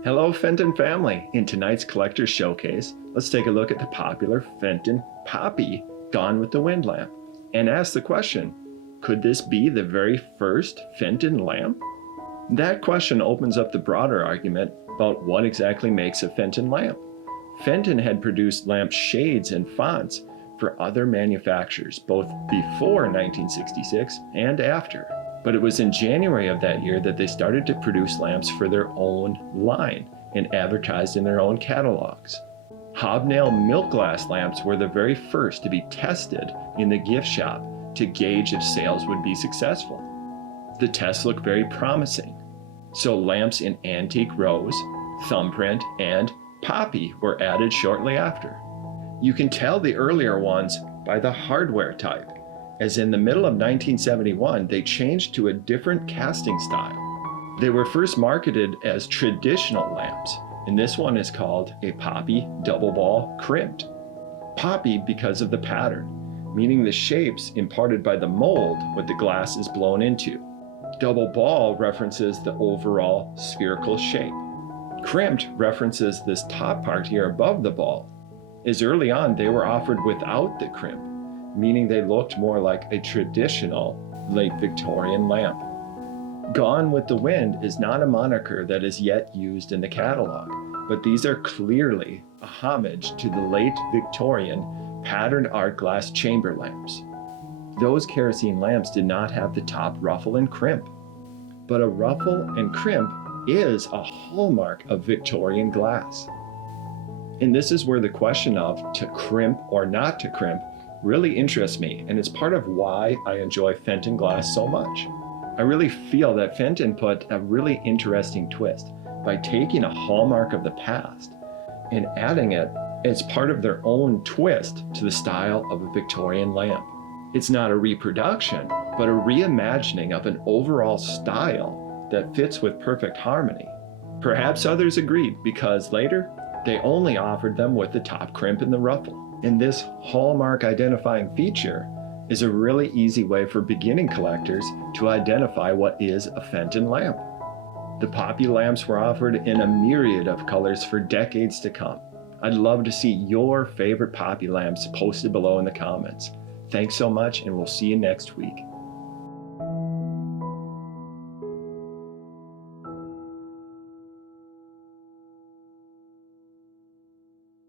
Hello Fenton family! In tonight's collector's showcase, let's take a look at the popular Fenton Poppy Gone with the Wind lamp and ask the question, could this be the very first Fenton lamp? That question opens up the broader argument about what exactly makes a Fenton lamp. Fenton had produced lamp shades and fonts for other manufacturers both before 1966 and after. But it was in January of that year that they started to produce lamps for their own line and advertised in their own catalogs. Hobnail milk glass lamps were the very first to be tested in the gift shop to gauge if sales would be successful. The tests looked very promising. So lamps in antique rose, thumbprint, and poppy were added shortly after. You can tell the earlier ones by the hardware type, as in the middle of 1971, they changed to a different casting style. They were first marketed as traditional lamps, and this one is called a poppy double ball crimped. Poppy because of the pattern, meaning the shapes imparted by the mold what the glass is blown into. Double ball references the overall spherical shape. Crimped references this top part here above the ball, as early on they were offered without the crimp, meaning they looked more like a traditional late Victorian lamp. Gone with the Wind is not a moniker that is yet used in the catalog, but these are clearly a homage to the late Victorian patterned art glass chamber lamps. Those kerosene lamps did not have the top ruffle and crimp, but a ruffle and crimp is a hallmark of Victorian glass. And this is where the question of to crimp or not to crimp really interests me, and it's part of why I enjoy Fenton glass so much. I really feel that Fenton put a really interesting twist by taking a hallmark of the past and adding it as part of their own twist to the style of a Victorian lamp. It's not a reproduction, but a reimagining of an overall style that fits with perfect harmony. Perhaps others agreed because later they only offered them with the top crimp and the ruffle. And this hallmark identifying feature is a really easy way for beginning collectors to identify what is a Fenton lamp. The poppy lamps were offered in a myriad of colors for decades to come. I'd love to see your favorite poppy lamps posted below in the comments. Thanks so much, and we'll see you next week.